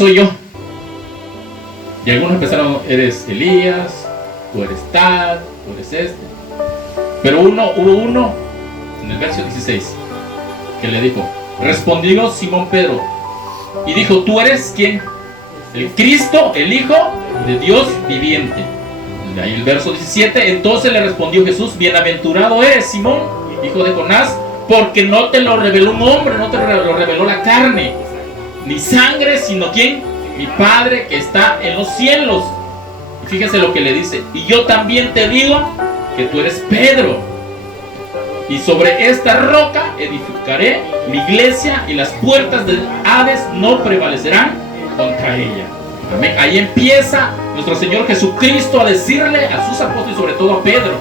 soy yo. Y algunos empezaron, eres Elías, tú eres tal, tú eres este. Pero hubo uno, en el verso 16, que le dijo, respondió Simón Pedro, y dijo, ¿tú eres quién? El Cristo, el Hijo de Dios viviente. De ahí el verso 17, entonces le respondió Jesús, bienaventurado eres, Simón, hijo de Jonás, porque no te lo reveló un hombre, no te lo reveló la carne, ni sangre, sino ¿quién? Mi Padre que está en los cielos. Y fíjense lo que le dice, y yo también te digo que tú eres Pedro, y sobre esta roca edificaré mi iglesia, y las puertas del Hades no prevalecerán contra ella. Amén. Ahí empieza nuestro Señor Jesucristo a decirle a sus apóstoles, sobre todo a Pedro.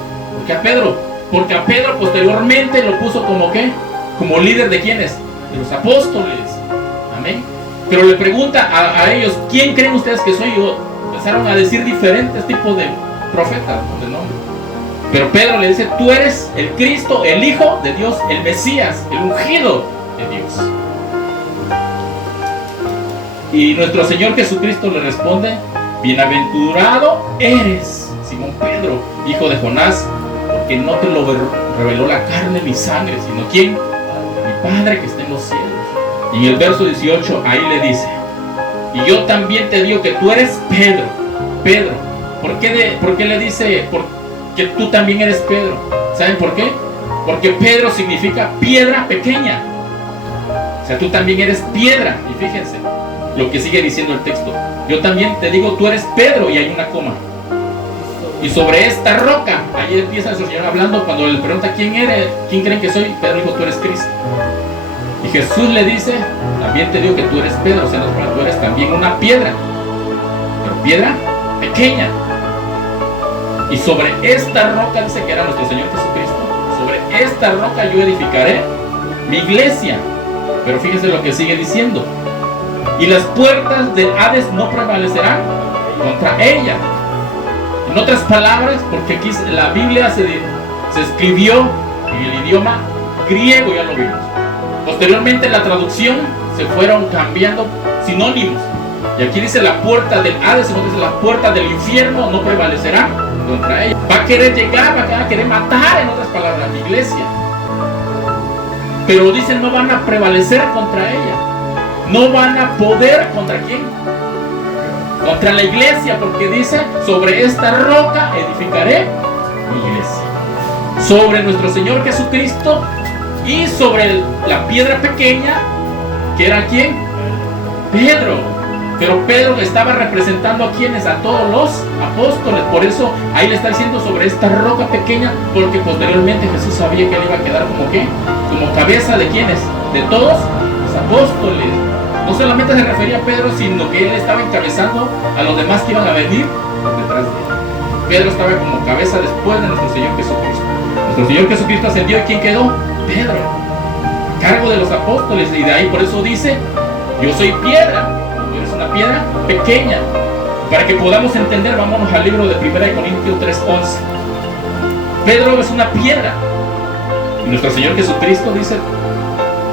Porque a Pedro posteriormente lo puso como ¿qué? Como líder de ¿quiénes? De los apóstoles. Amén. Pero le pregunta a ellos, ¿quién creen ustedes que soy yo? Empezaron a decir diferentes tipos de profetas, de nombre. Pero Pedro le dice, tú eres el Cristo, el Hijo de Dios, el Mesías, el ungido de Dios. Y nuestro Señor Jesucristo le responde, bienaventurado eres, Simón Pedro, hijo de Jonás, porque no te lo reveló la carne ni sangre, sino ¿quién? Mi Padre que está en los cielos. Y en el verso 18 ahí le dice, y yo también te digo que tú eres Pedro. Pedro, ¿por qué le dice que tú también eres Pedro? ¿Saben por qué? Porque Pedro significa piedra pequeña. O sea, tú también eres piedra. Y fíjense lo que sigue diciendo el texto. Yo también te digo, tú eres Pedro, y hay una coma. Y sobre esta roca, ahí empieza el Señor hablando. Cuando le pregunta quién eres, quién creen que soy, Pedro dijo, tú eres Cristo. Y Jesús le dice, también te digo que tú eres Pedro, o sea, tú eres también una piedra, pero piedra pequeña. Y sobre esta roca, dice que era nuestro Señor Jesucristo, sobre esta roca yo edificaré mi iglesia. Pero fíjense lo que sigue diciendo, y las puertas del Hades no prevalecerán contra ella. En otras palabras, porque aquí la Biblia se escribió en el idioma griego, ya lo vimos. Posteriormente en la traducción se fueron cambiando sinónimos. Y aquí dice la puerta del Hades, dice la puerta del infierno no prevalecerán contra ella. Va a querer llegar, va a querer matar, en otras palabras, la iglesia. Pero dicen no van a prevalecer contra ella. No van a poder, ¿contra quién? Contra la iglesia, porque dice, sobre esta roca edificaré mi iglesia. Sobre nuestro Señor Jesucristo y sobre la piedra pequeña, que era ¿quién? Pedro. Pero Pedro estaba representando a quienes, a todos los apóstoles. Por eso ahí le está diciendo sobre esta roca pequeña, porque posteriormente Jesús sabía que él iba a quedar como ¿qué? Como cabeza de quienes, de todos los apóstoles. No solamente se refería a Pedro, sino que él estaba encabezando a los demás que iban a venir detrás de él. Pedro estaba como cabeza después de nuestro Señor Jesucristo. Nuestro Señor Jesucristo ascendió, y ¿quién quedó? Pedro, a cargo de los apóstoles. Y de ahí por eso dice, yo soy piedra, tú eres una piedra pequeña. Para que podamos entender, vámonos al libro de 1 Corintios 3:11. Pedro es una piedra, y nuestro Señor Jesucristo dice,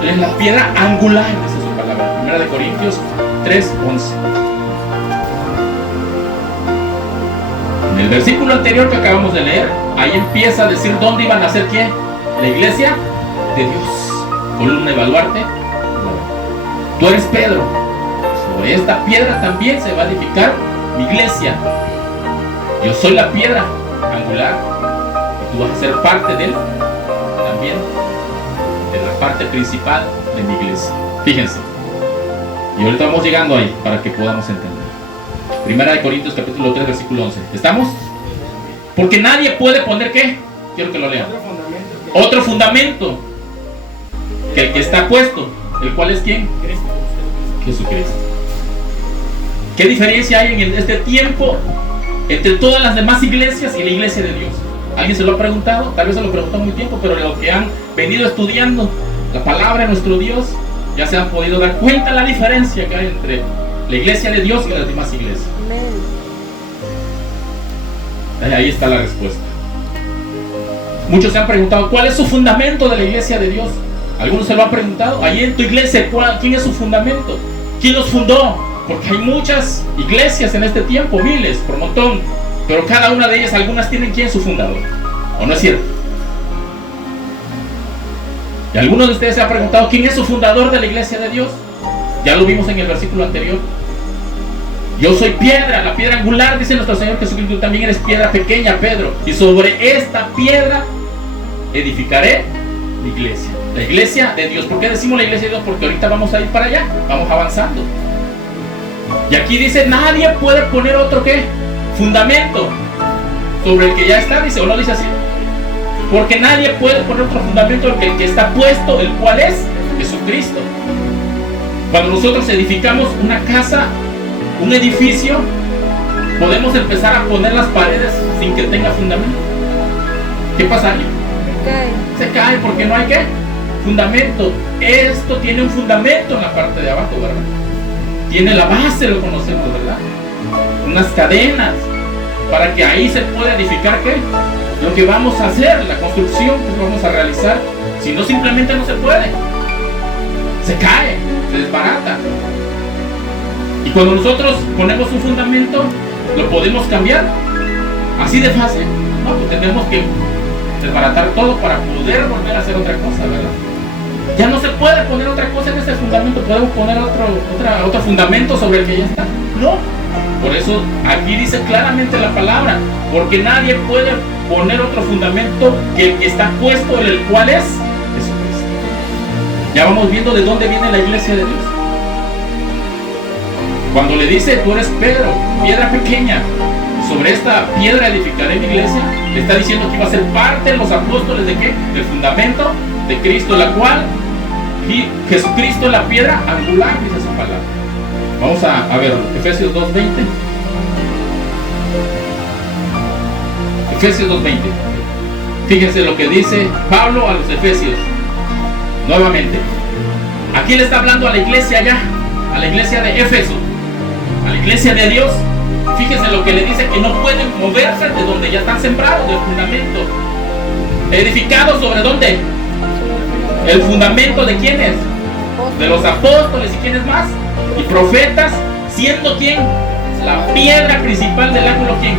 él es la piedra angular, dice su palabra. 1 Corintios 3:11. En el versículo anterior que acabamos de leer, ahí empieza a decir dónde iban a ser ¿quién? La iglesia de Dios. Columna y baluarte. Tú eres Pedro. Sobre esta piedra también se va a edificar mi iglesia. Yo soy la piedra angular, y tú vas a ser parte de él también, de la parte principal de mi iglesia. Fíjense. Y ahorita vamos llegando ahí para que podamos entender. 1 Corintios capítulo 3 versículo 11. ¿Estamos? Porque nadie puede poner ¿qué? Quiero que lo lean. Otro fundamento que el que está puesto, el cual es ¿quién? Jesucristo. ¿Qué diferencia hay en este tiempo entre todas las demás iglesias y la iglesia de Dios? ¿Alguien se lo ha preguntado? Tal vez se lo preguntó muy tiempo, pero los que han venido estudiando la palabra de nuestro Dios ya se han podido dar cuenta la diferencia que hay entre la iglesia de Dios y las demás iglesias. Ahí está la respuesta. Muchos se han preguntado, ¿cuál es su fundamento de la iglesia de Dios? Algunos se lo han preguntado. Ahí en tu iglesia, ¿quién es su fundamento? ¿Quién los fundó? Porque hay muchas iglesias en este tiempo, miles, por montón. Pero cada una de ellas, algunas tienen quién, su fundador. ¿O no es cierto? Y algunos de ustedes se han preguntado, ¿quién es su fundador de la iglesia de Dios? Ya lo vimos en el versículo anterior. Yo soy piedra, la piedra angular, dice nuestro Señor Jesucristo. Tú también eres piedra pequeña, Pedro. Y sobre esta piedra edificaré mi iglesia. La iglesia de Dios. ¿Por qué decimos la iglesia de Dios? Porque ahorita vamos a ir para allá. Vamos avanzando. Y aquí dice, nadie puede poner otro ¿qué? Fundamento sobre el que ya está, dice, ¿o no dice así? Porque nadie puede poner otro fundamento que el que está puesto, el cual es Jesucristo. Cuando nosotros edificamos una casa, un edificio, podemos empezar a poner las paredes sin que tenga fundamento. ¿Qué pasaría? Se cae porque no hay ¿qué? Fundamento. Esto tiene un fundamento en la parte de abajo, ¿verdad? Tiene la base, lo conocemos, ¿verdad? Unas cadenas para que ahí se pueda edificar ¿qué? Lo que vamos a hacer, la construcción que vamos a realizar. Si no, simplemente no se puede. Se cae, se desbarata. Y cuando nosotros ponemos un fundamento, lo podemos cambiar. Así de fácil. No, pues tenemos que desbaratar todo para poder volver a hacer otra cosa, ¿verdad? Ya no se puede poner otra cosa en ese fundamento. Podemos poner otro fundamento sobre el que ya está. No. Por eso aquí dice claramente la palabra, porque nadie puede poner otro fundamento que el que está puesto, en el cual es Jesucristo. Ya vamos viendo de dónde viene la iglesia de Dios. Cuando le dice, tú eres Pedro, piedra pequeña, sobre esta piedra edificaré mi iglesia, le está diciendo que iba a ser parte de los apóstoles de ¿qué? Del fundamento de Cristo, la cual Jesucristo es la piedra angular, dice su palabra. Vamos a ver Efesios 2:20. Efesios 2:20. Fíjense lo que dice Pablo a los Efesios. Nuevamente. Aquí le está hablando a la iglesia allá, a la iglesia de Éfeso, a la iglesia de Dios. Fíjense lo que le dice, que no pueden moverse de donde ya están sembrados, del fundamento. ¿Edificados sobre dónde? El fundamento de quiénes? De los apóstoles y quiénes más. Y profetas, siendo quién? La piedra principal del ángulo, ¿quién?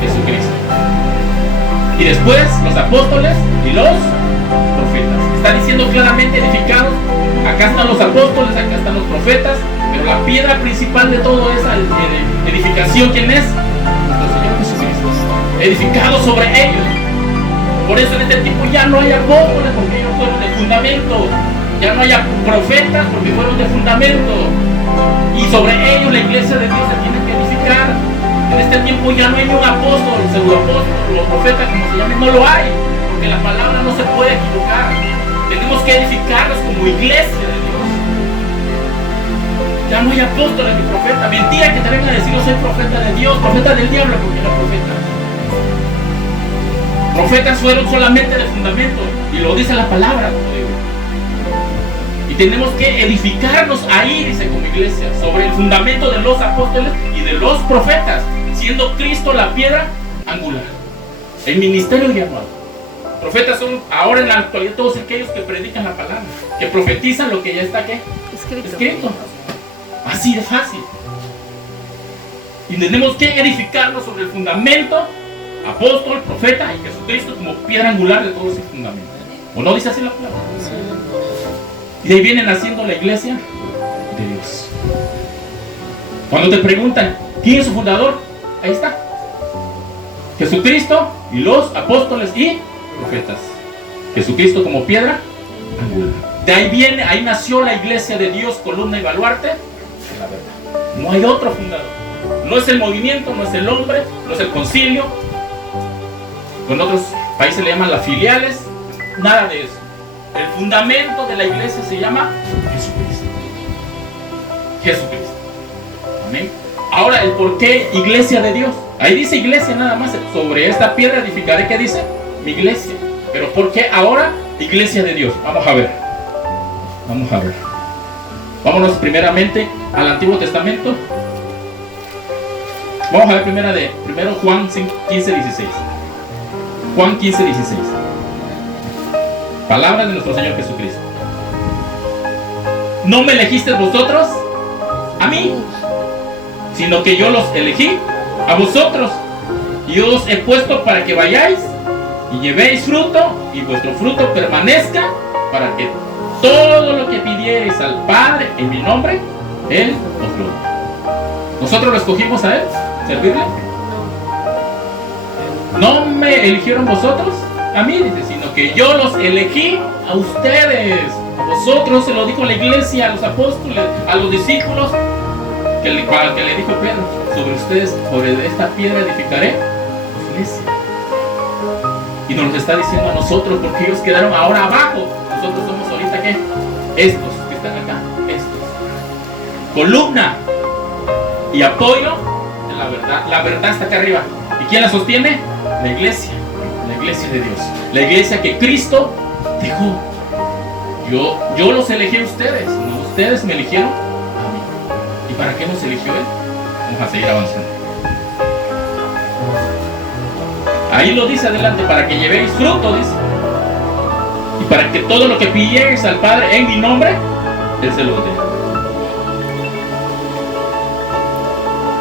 Jesucristo. Y después los apóstoles y los profetas. Está diciendo claramente edificados. Acá están los apóstoles, acá están los profetas, pero la piedra principal de todo esa edificación, ¿quién es? Nuestro Señor Jesucristo. Edificados sobre ellos. Por eso en este tiempo ya no hay apóstoles, porque ellos fueron de fundamento. Ya no hay profetas, porque fueron de fundamento. Y sobre ellos la iglesia de Dios se tiene que edificar. En este tiempo ya no hay un apóstol, pseudoapóstol o profeta, como se llame, no lo hay, porque la palabra no se puede equivocar. Tenemos que edificarnos como iglesia de Dios. Ya no hay apóstoles ni profetas. Mentira que te vengan a decir, yo soy profeta de Dios, profeta del diablo, porque no profeta. Profetas fueron solamente de fundamento, y lo dice la palabra, como digo. Y tenemos que edificarnos ahí, dice, como iglesia, sobre el fundamento de los apóstoles y de los profetas, siendo Cristo la piedra angular. El ministerio llamado. Profetas son ahora en la actualidad todos aquellos que predican la palabra, que profetizan lo que ya está ¿qué? Escrito. Así de fácil. Y tenemos que edificarnos sobre el fundamento, apóstol, profeta y Jesucristo como piedra angular de todo ese fundamento. ¿O no dice así la palabra? Sí. Y de ahí viene naciendo la iglesia de Dios. Cuando te preguntan quién es su fundador, ahí está. Jesucristo y los apóstoles y profetas. Jesucristo como piedra angular. De ahí viene, ahí nació la iglesia de Dios, columna y baluarte de la verdad. No hay otro fundador. No es el movimiento, no es el hombre, no es el concilio. En otros países le llaman las filiales. Nada de eso. El fundamento de la iglesia se llama Jesucristo. Jesucristo. Amén. Ahora, el por qué iglesia de Dios. Ahí dice iglesia nada más. Sobre esta piedra edificaré, ¿qué dice? Mi iglesia. Pero ¿por qué ahora iglesia de Dios? Vamos a ver. Vamos a ver. Vámonos primeramente al Antiguo Testamento. Vamos a ver primero Juan 15:16. Juan 15:16. Palabra de nuestro Señor Jesucristo. ¿No me elegisteis vosotros? A mí. sino que yo los elegí a vosotros, y os he puesto para que vayáis y llevéis fruto, y vuestro fruto permanezca, para que todo lo que pidierais al Padre en mi nombre, Él os lo dé. ¿Nosotros lo escogimos a Él? ¿Servirle? ¿No me eligieron vosotros? A mí, dice, sino que yo los elegí a ustedes. A vosotros, se lo dijo la iglesia, a los apóstoles, a los discípulos, que le dijo Pedro: sobre ustedes, sobre esta piedra edificaré mi iglesia. Y nos lo está diciendo a nosotros, porque ellos quedaron ahora abajo. Nosotros somos ahorita, ¿qué? Estos que están acá, estos. Columna y apoyo de la verdad. La verdad está acá arriba. ¿Y quién la sostiene? La iglesia de Dios. La iglesia que Cristo dejó. Yo los elegí a ustedes, no ustedes me eligieron a mí. ¿Y para qué nos eligió Él? Vamos a seguir avanzando. Ahí lo dice adelante: para que llevéis fruto, dice. Y para que todo lo que pidierais al Padre en mi nombre, Él se lo dé.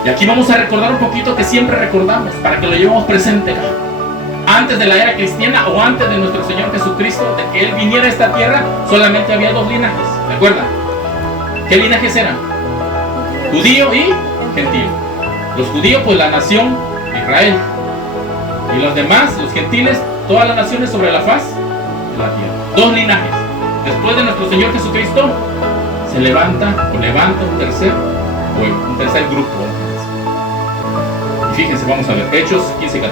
Y aquí vamos a recordar un poquito que siempre recordamos, para que lo llevemos presente. Antes de la era cristiana, o antes de nuestro Señor Jesucristo, de que Él viniera a esta tierra, solamente había dos linajes. ¿De acuerdo? ¿Qué linajes eran? Judío y gentil. Los judíos, pues la nación de Israel. Y los demás, los gentiles, todas las naciones sobre la faz de la tierra. Dos linajes. Después de nuestro Señor Jesucristo, se levanta un tercer pueblo, un tercer grupo. Y fíjense, vamos a ver, Hechos 15:14.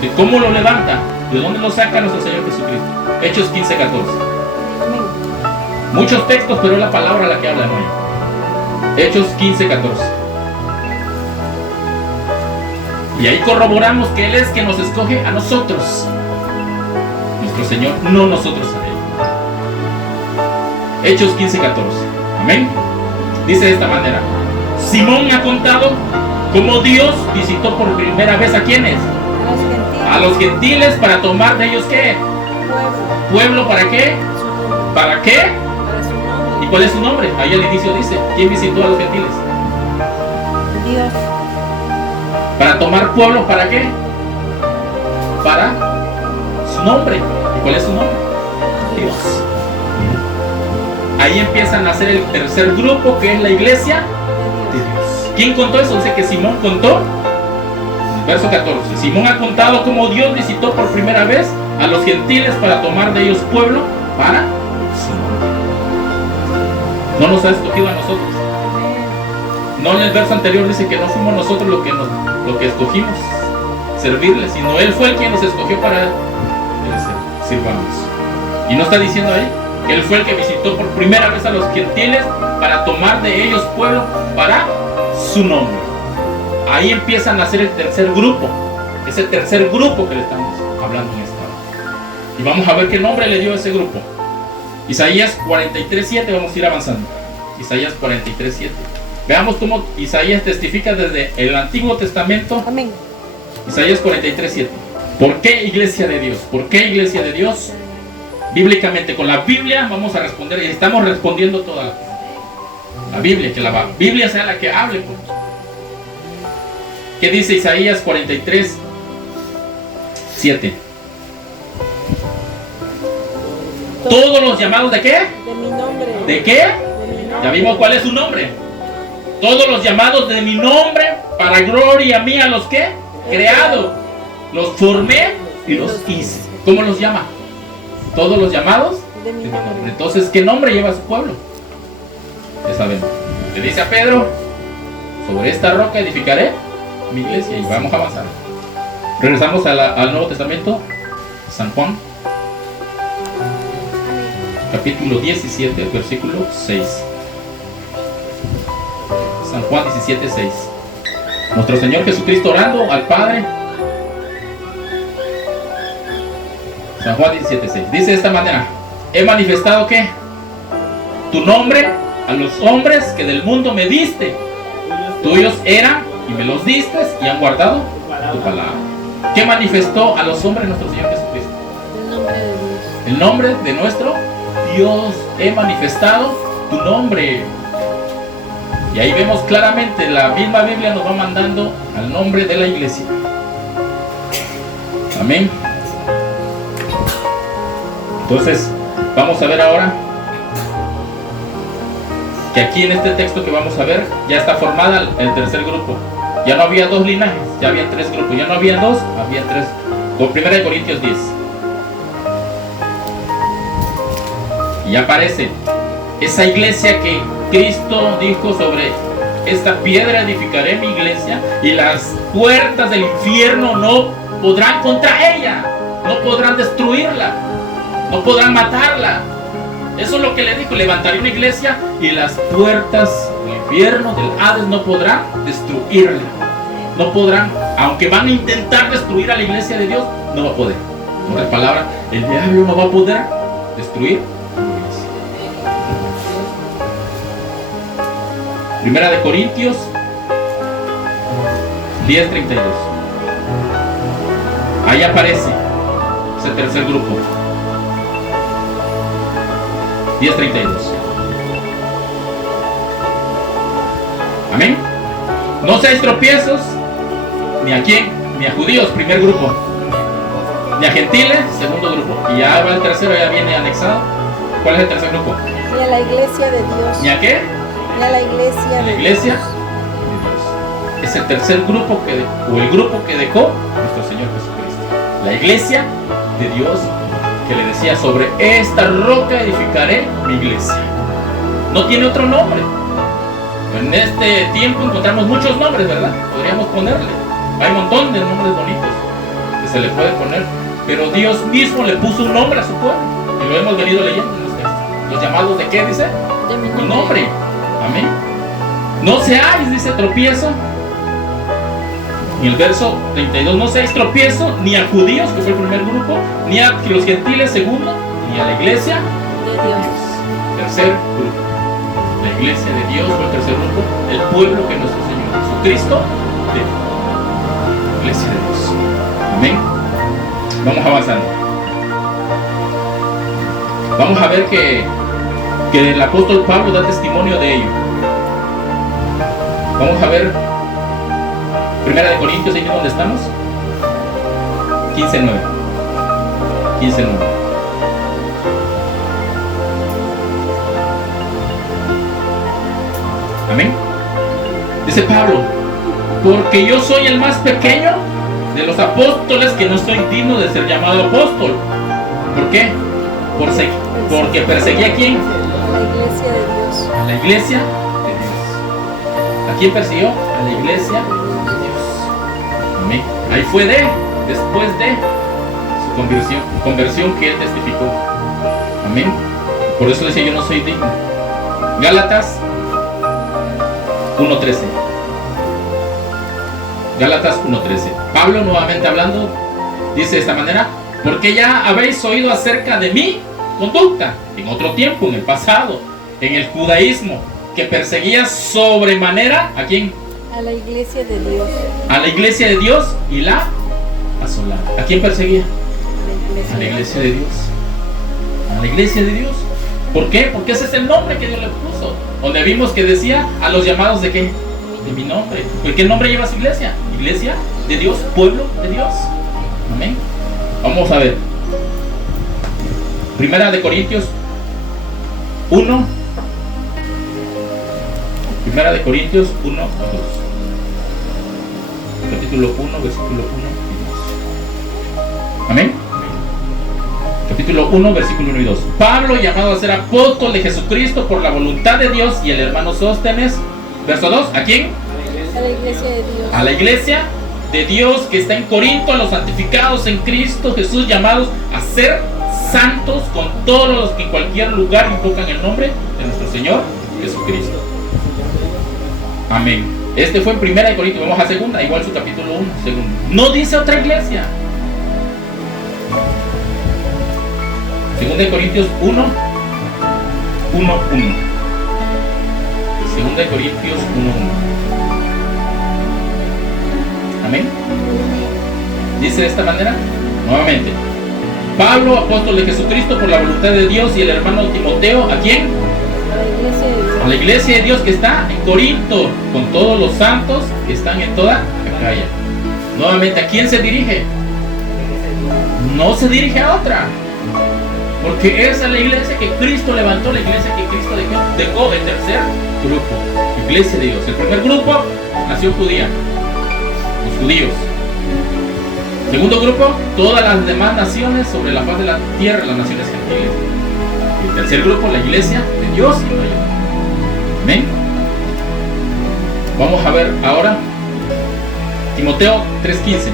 ¿De cómo lo levanta? ¿De dónde lo saca nuestro Señor Jesucristo? Hechos 15:14. Muchos textos, pero es la palabra la que hablan hoy. Hechos 15:14. Y ahí corroboramos que Él es quien nos escoge a nosotros. Nuestro Señor, no nosotros a Él. Hechos 15:14. Amén. Dice de esta manera: Simón ha contado cómo Dios visitó por primera vez ¿a quiénes? A los gentiles, para tomar de ellos ¿qué? Pueblo. ¿Para qué? ¿Para qué? ¿Y cuál es su nombre? Ahí al inicio dice: ¿quién visitó a los gentiles? Dios. Para tomar pueblo, ¿para qué? Para su nombre. ¿Y cuál es su nombre? Dios. Ahí empiezan a nacer el tercer grupo, que es la iglesia de Dios. ¿Quién contó eso? Dice que Simón contó. Verso 14. Simón ha contado cómo Dios visitó por primera vez a los gentiles para tomar de ellos pueblo para su nombre. No nos ha escogido a nosotros. No, en el verso anterior dice que no fuimos nosotros lo que escogimos servirle, sino Él fue el quien nos escogió para que sirvamos. Y no está diciendo ahí que Él fue el que visitó por primera vez a los gentiles para tomar de ellos pueblo para su nombre. Ahí empieza a nacer el tercer grupo, ese tercer grupo que le estamos hablando en esta hora. Y vamos a ver qué nombre le dio a ese grupo. Isaías 43:7, vamos a ir avanzando. Isaías 43:7. Veamos cómo Isaías testifica desde el Antiguo Testamento. Amén. Isaías 43:7. ¿Por qué iglesia de Dios? ¿Por qué iglesia de Dios? Bíblicamente, con la Biblia vamos a responder, y estamos respondiendo toda la Biblia, que la Biblia sea la que hable por nosotros. ¿Qué dice Isaías 43:7? Todos los llamados ¿de qué? De mi nombre. ¿De qué? De mi nombre. Ya vimos cuál es su nombre. Todos los llamados de mi nombre, para gloria mía, los que creado, los formé y los hice. ¿Cómo los llama? Todos los llamados De mi nombre. Entonces, ¿qué nombre lleva su pueblo? Ya sabemos. Le dice a Pedro: sobre esta roca edificaré mi iglesia. Y vamos a avanzar. Regresamos al Nuevo Testamento. San Juan, capítulo 17, versículo 6. San Juan 17:6. Nuestro Señor Jesucristo orando al Padre. San Juan 17:6. Dice de esta manera: he manifestado ¿qué? Tu nombre a los hombres que del mundo me diste. Tuyos eran y me los diste y han guardado tu palabra. ¿Qué manifestó a los hombres nuestro Señor Jesucristo? El nombre de Dios. El nombre de nuestro Dios. He manifestado tu nombre. Y Y ahí vemos claramente, la misma Biblia nos va mandando al nombre de la iglesia. Amén. Entonces, vamos a ver ahora que aquí en este texto que vamos a ver, ya está formada el tercer grupo. Ya no había dos linajes, ya había tres grupos. Ya no había dos, había tres. Con 1 Corintios 10. Y aparece esa iglesia que Cristo dijo: sobre esta piedra edificaré mi iglesia, y las puertas del infierno no podrán contra ella, no podrán destruirla, no podrán matarla. Eso es lo que le dijo: levantaré una iglesia y las puertas del infierno, del Hades, no podrán destruirla. No podrán, aunque van a intentar destruir a la iglesia de Dios, no va a poder. En otras palabras, el diablo no va a poder destruir a la iglesia. Primera de Corintios 10:32. Ahí aparece ese tercer grupo. 10:32. Amén. No seáis tropiezos ni a quién, ni a judíos, primer grupo, ni a gentiles, segundo grupo. Y ya va el tercero, ya viene anexado. ¿Cuál es el tercer grupo? Ni a la iglesia de Dios. ¿Ni a qué? Ni a la iglesia La iglesia de Dios. de Dios. Es el tercer grupo o el grupo que dejó nuestro Señor Jesucristo. La iglesia de Dios, que le decía: sobre esta roca edificaré mi iglesia. No tiene otro nombre. En este tiempo encontramos muchos nombres, ¿verdad? Podríamos ponerle. Hay un montón de nombres bonitos que se le puede poner. Pero Dios mismo le puso un nombre a su pueblo. Y lo hemos venido leyendo en los textos. ¿Los llamados de qué dice? De mi Un nombre. Amén. No seáis, dice, tropiezo. Y el verso 32: no seáis tropiezo ni a judíos, que fue el primer grupo, ni a los gentiles, segundo, ni a la iglesia de Dios. tercer grupo. La iglesia de Dios fue el tercer grupo, el pueblo que nuestro Señor Jesucristo dejó. Iglesia de Dios. Amén. Vamos avanzando. Vamos a ver que el apóstol Pablo da testimonio de ello. Vamos a ver 1 Corintios, ahí donde estamos, 15:9. 15:9. Amén. Dice Pablo: porque yo soy el más pequeño de los apóstoles, que no soy digno de ser llamado apóstol. ¿Por qué? Porque perseguí ¿a quién? La iglesia de Dios. A la iglesia de Dios. ¿A quién persiguió? A la iglesia de Dios. Amén. Ahí fue después de su conversión que él testificó. Amén. Por eso decía: yo no soy digno. Gálatas 1:13. Gálatas 1:13. Pablo, nuevamente hablando, dice de esta manera: porque ya habéis oído acerca de mi conducta en otro tiempo, en el pasado, en el judaísmo, que perseguía sobremanera ¿a quién? A la iglesia de Dios. A la iglesia de Dios, y la asolaba. ¿A quién perseguía? A A la iglesia de Dios. A la iglesia de Dios. ¿Por qué? Porque ese es el nombre que Dios le puso. Donde vimos que decía: a los llamados ¿de qué? De mi nombre. ¿Por qué nombre lleva su iglesia? Iglesia de Dios, pueblo de Dios. Amén. Vamos a ver. 1 de Corintios 1. 1 de Corintios 1 a 2. Capítulo 1, versículo 1 y 2. Amén. Capítulo 1, versículo 1 y 2. Pablo, llamado a ser apóstol de Jesucristo por la voluntad de Dios, y el hermano Sóstenes. Verso 2. ¿A quién? A la iglesia de Dios. A la iglesia de Dios que está en Corinto, a los santificados en Cristo Jesús, llamados a ser santos, con todos los que en cualquier lugar invocan el nombre de nuestro Señor Jesucristo. Amén. Este fue en 1 de Corintios. Vamos a segunda, igual su capítulo 1, segundo. No dice otra iglesia. 2 de Corintios 1, 1, 1. 2 de Corintios 1, 1. Amén. Dice de esta manera, nuevamente: Pablo, apóstol de Jesucristo por la voluntad de Dios, y el hermano Timoteo, ¿a quién? A la iglesia de Dios. A la iglesia de Dios que está en Corinto, con todos los santos que están en toda Acaya. Nuevamente, ¿a quién se dirige? No se dirige a otra, porque esa es la iglesia que Cristo levantó, la iglesia que Cristo dejó el tercer grupo, iglesia de Dios. El primer grupo, nación judía, los judíos. Segundo grupo, todas las demás naciones sobre la faz de la tierra, las naciones gentiles. Y el tercer grupo, la iglesia de Dios y no hay. Amén. Vamos a ver ahora Timoteo 3:15,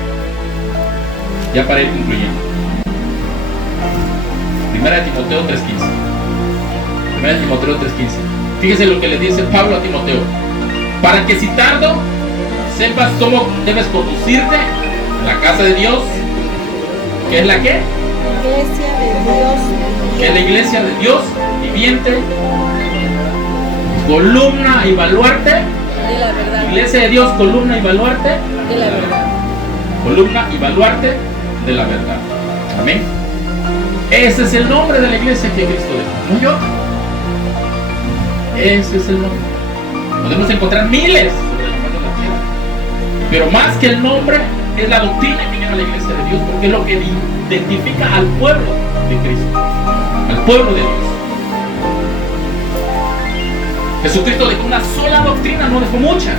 ya para ir concluyendo. Primera de Timoteo 3:15. Primera de Timoteo 3:15. Fíjese lo que le dice Pablo a Timoteo: para que si tardo sepas cómo debes conducirte en la casa de Dios, que es la que Iglesia de Dios. que es la iglesia de Dios viviente, columna y baluarte. De la verdad. Iglesia de Dios, columna y baluarte De la verdad. columna y baluarte de la verdad. Amén. Ese es el nombre de la iglesia que Cristo dejó, no yo. Ese es el nombre. Podemos encontrar miles sobre la faz de la tierra, pero más que el nombre es la doctrina que lleva la iglesia de Dios, porque es lo que identifica al pueblo de Cristo, al pueblo de Dios. Jesucristo dejó una sola doctrina, no dejó muchas.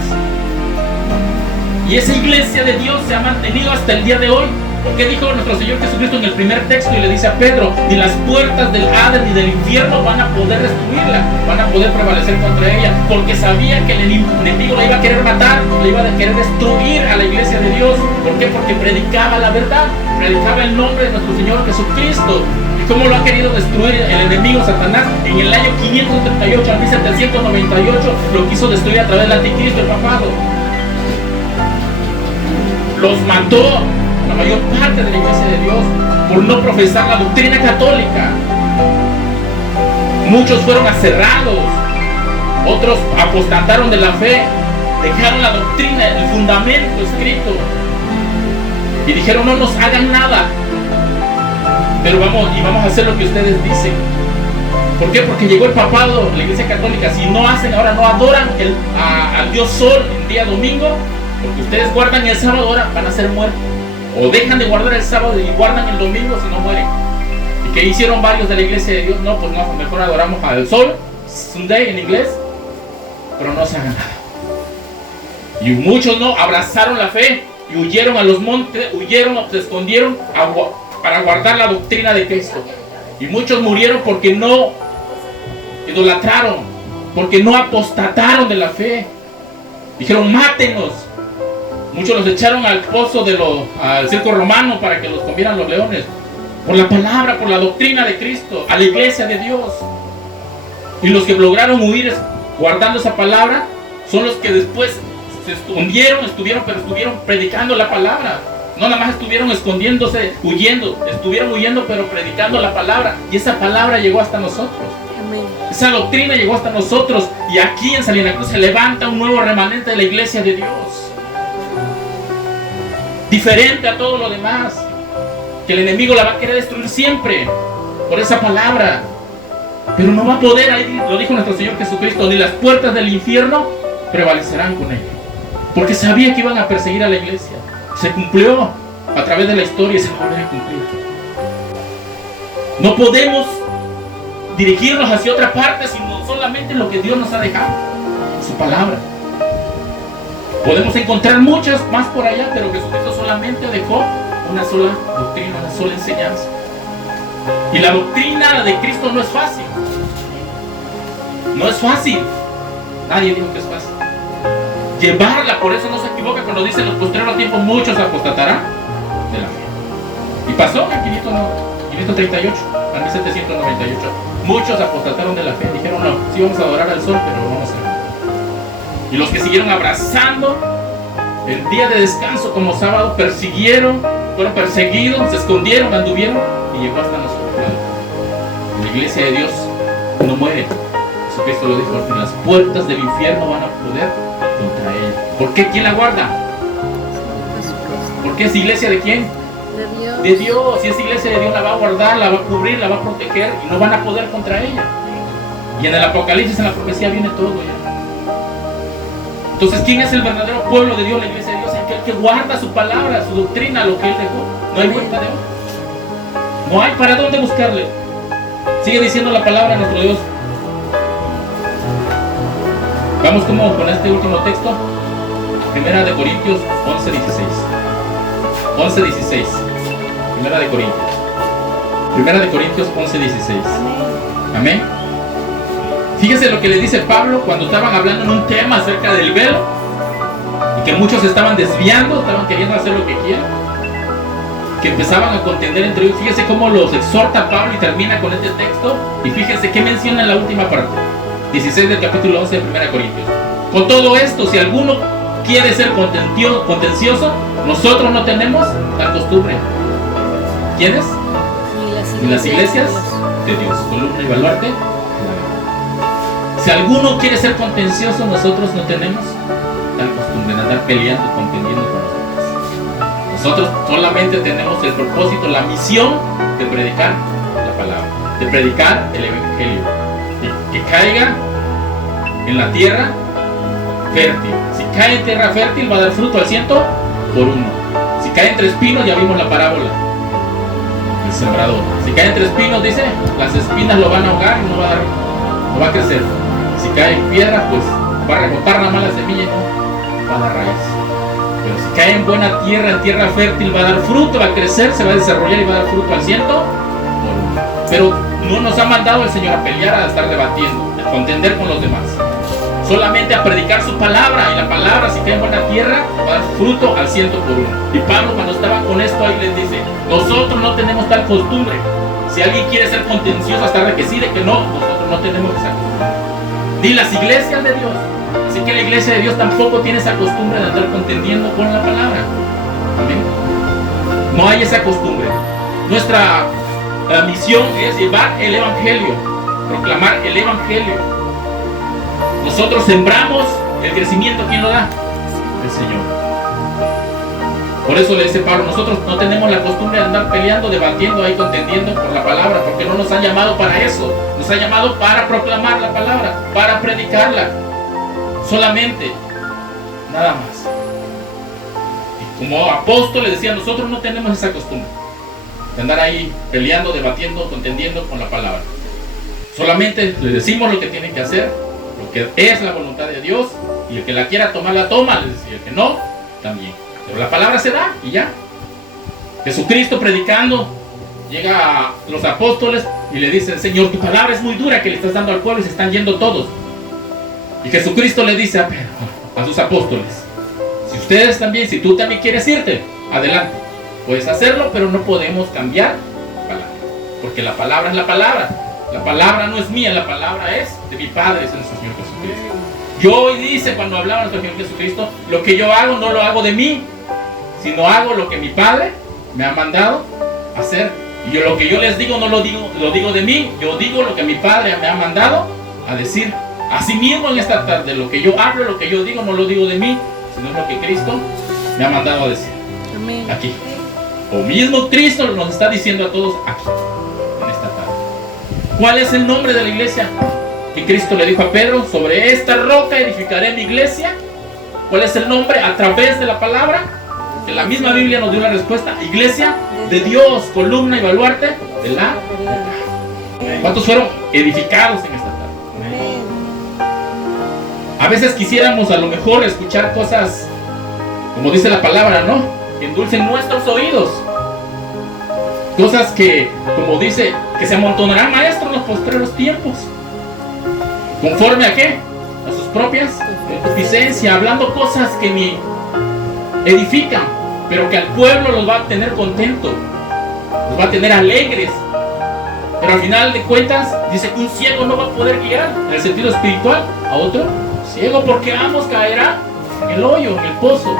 Y esa iglesia de Dios se ha mantenido hasta el día de hoy. Porque dijo nuestro Señor Jesucristo en el primer texto y le dice a Pedro: ni las puertas del Hades ni del infierno van a poder destruirla, van a poder prevalecer contra ella, porque sabía que el enemigo la iba a querer matar, la iba a querer destruir a la iglesia de Dios. ¿Por qué? Porque predicaba la verdad, predicaba el nombre de nuestro Señor Jesucristo. ¿Y cómo lo ha querido destruir el enemigo Satanás? En el año 538 al 1798 lo quiso destruir a través del anticristo, el papado. Los mató la mayor parte de la iglesia de Dios por no profesar la doctrina católica. Muchos fueron aserrados, otros apostataron de la fe, dejaron la doctrina, el fundamento escrito y dijeron: no nos hagan nada, pero vamos a hacer lo que ustedes dicen. ¿Por qué? Porque llegó el papado, la iglesia católica. Si no hacen, ahora no adoran al Dios Sol el día domingo, porque ustedes guardan el sábado, ahora van a ser muertos. O dejan de guardar el sábado y guardan el domingo, si no mueren. ¿Y qué hicieron varios de la iglesia de Dios? No, pues no, mejor adoramos al sol, Sunday en inglés, pero no se hagan nada. Y muchos no abrazaron la fe y huyeron a los montes, huyeron o se escondieron para guardar la doctrina de Cristo. Y muchos murieron porque no idolatraron, porque no apostataron de la fe. Dijeron: mátenos. Muchos los echaron al pozo al circo romano para que los comieran los leones. Por la palabra, por la doctrina de Cristo, a la iglesia de Dios. Y los que lograron huir guardando esa palabra son los que después se escondieron, estuvieron predicando la palabra. No nada más estuvieron escondiéndose, huyendo, estuvieron huyendo pero predicando la palabra. Y esa palabra llegó hasta nosotros. Amén. Esa doctrina llegó hasta nosotros. Y aquí en Salina Cruz se levanta un nuevo remanente de la iglesia de Dios, diferente a todo lo demás, que el enemigo la va a querer destruir siempre por esa palabra, pero no va a poder. Ahí lo dijo nuestro Señor Jesucristo: ni las puertas del infierno prevalecerán con ella, porque sabía que iban a perseguir a la iglesia. Se cumplió a través de la historia y se va a volver a cumplir. No podemos dirigirnos hacia otra parte sino solamente lo que Dios nos ha dejado, su palabra. Podemos encontrar muchas más por allá, pero Jesucristo solamente dejó una sola doctrina, una sola enseñanza. Y la doctrina de Cristo no es fácil. No es fácil. Nadie dijo que es fácil. Llevarla, por eso no se equivoca cuando dice: en los postreros tiempos muchos apostatarán de la fe. Y pasó en 538 al 1798. Muchos apostataron de la fe. Dijeron: no, sí vamos a adorar al sol, pero no vamos a hacer. Y los que siguieron abrazando el día de descanso como sábado, fueron perseguidos, se escondieron, anduvieron y llegó hasta nosotros. La iglesia de Dios no muere. Jesucristo lo dijo: en las puertas del infierno van a poder contra ella. ¿Por qué? ¿Quién la guarda? ¿Por qué es iglesia de quién? De Dios. De Dios. Si es iglesia de Dios, la va a guardar, la va a cubrir, la va a proteger y no van a poder contra ella. Y en el Apocalipsis, en la profecía, viene todo ya. Entonces, ¿quién es el verdadero pueblo de Dios, la iglesia de Dios? Aquel que guarda su palabra, su doctrina, lo que Él dejó. No hay vuelta de hoy. No hay para dónde buscarle. Sigue diciendo la palabra de nuestro Dios. Vamos como con este último texto. Primera de Corintios 11:16. 11:16. Primera de Corintios. Primera de Corintios 11:16. Amén. Fíjese lo que le dice Pablo cuando estaban hablando en un tema acerca del velo y que muchos estaban desviando, estaban queriendo hacer lo que quieran, que empezaban a contender entre ellos. Fíjese cómo los exhorta Pablo y termina con este texto. Y fíjese qué menciona en la última parte, 16 del capítulo 11 de 1 Corintios. Con todo esto, si alguno quiere ser contencioso, nosotros no tenemos tal costumbre. ¿Quiénes? Y las iglesias de Dios. Columna y baluarte. Si alguno quiere ser contencioso, nosotros no tenemos tal costumbre de andar peleando, contendiendo con los demás. Nosotros solamente tenemos el propósito, la misión de predicar la palabra, de predicar el evangelio, que caiga en la tierra fértil. Si cae en tierra fértil, va a dar fruto al 100 por 1. Si cae entre espinos, ya vimos la parábola del sembrador. Si cae entre espinos, dice, las espinas lo van a ahogar y no va a crecer. Si cae en piedra, pues va a rebotar la mala semilla y no va a dar raíz. Pero si cae en buena tierra, en tierra fértil, va a dar fruto, va a crecer, se va a desarrollar y va a dar fruto al 100 por 1. Pero no nos ha mandado el Señor a pelear, a estar debatiendo, a contender con los demás. Solamente a predicar su palabra, y la palabra, si cae en buena tierra, va a dar fruto al 100 por 1. Y Pablo, cuando estaba con esto, ahí les dice, nosotros no tenemos tal costumbre. Si alguien quiere ser contencioso hasta de que sí, de que no, nosotros no tenemos esa costumbre. Ni las iglesias de Dios. Así que la iglesia de Dios tampoco tiene esa costumbre de andar contendiendo con la palabra. ¿Amén? No hay esa costumbre. Nuestra misión es llevar el evangelio, proclamar el evangelio. Nosotros sembramos el crecimiento. ¿Quién lo da? El Señor. Por eso le dice Pablo, nosotros no tenemos la costumbre de andar peleando, debatiendo ahí, contendiendo por la palabra, porque no nos han llamado para eso. Nos han llamado para proclamar la palabra, para predicarla. Solamente, nada más. Y como apóstoles decía, nosotros no tenemos esa costumbre de andar ahí peleando, debatiendo, contendiendo con la palabra. Solamente les decimos lo que tienen que hacer, lo que es la voluntad de Dios, y el que la quiera tomar, la toma, y el que no, también. Pero la palabra se da y ya. Jesucristo predicando, llega a los apóstoles y le dicen, Señor, tu palabra es muy dura que le estás dando al pueblo y se están yendo todos. Y Jesucristo le dice a sus apóstoles, si ustedes también, si tú también quieres irte, adelante, puedes hacerlo, pero no podemos cambiar la palabra, porque la palabra es la palabra. La palabra no es mía, la palabra es de mi Padre, es el Señor Jesucristo. Yo hoy dice, cuando hablaba nuestro Señor Jesucristo, lo que yo hago no lo hago de mí, sino hago lo que mi Padre me ha mandado hacer. Y yo, lo que yo les digo, no lo digo de mí, yo digo lo que mi Padre me ha mandado a decir. Asimismo, en esta tarde, lo que yo hablo, lo que yo digo, no lo digo de mí, sino lo que Cristo me ha mandado a decir. Amén. Aquí. O mismo Cristo nos está diciendo a todos aquí, en esta tarde. ¿Cuál es el nombre de la iglesia? Que Cristo le dijo a Pedro, sobre esta roca edificaré mi iglesia. ¿Cuál es el nombre? A través de la palabra, que la misma Biblia nos dio la respuesta. Iglesia de Dios, columna y baluarte de la verdad. ¿Cuántos fueron edificados en esta tarde? A veces quisiéramos a lo mejor escuchar cosas, como dice la palabra, ¿no? Que endulcen nuestros oídos. Cosas que, como dice, que se amontonarán maestros en los postreros tiempos. ¿Conforme a qué? A sus propias concupiscencias, hablando cosas que ni edifican, pero que al pueblo los va a tener contento, los va a tener alegres. Pero al final de cuentas, dice que un ciego no va a poder guiar, en el sentido espiritual, a otro ciego, porque ambos caerán en el hoyo, en el pozo.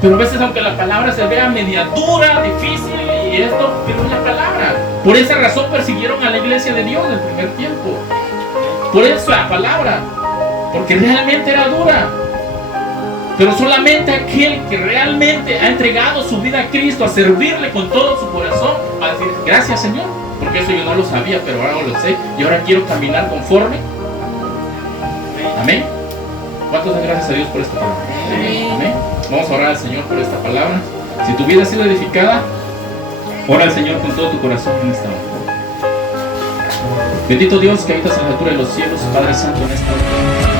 Pero a veces, aunque la palabra se vea media dura, difícil y esto, pero es la palabra. Por esa razón persiguieron a la iglesia de Dios en el primer tiempo. Por eso la palabra, porque realmente era dura. Pero solamente aquel que realmente ha entregado su vida a Cristo, a servirle con todo su corazón, va a decir, gracias Señor, porque eso yo no lo sabía, pero ahora lo sé, y ahora quiero caminar conforme. Amén. ¿Cuántos dan gracias a Dios por esta palabra? Amén. Vamos a orar al Señor por esta palabra. Si tu vida ha sido edificada, ora al Señor con todo tu corazón en esta hora. Bendito Dios que habitas en la altura de los cielos, Padre Santo, en esta hora.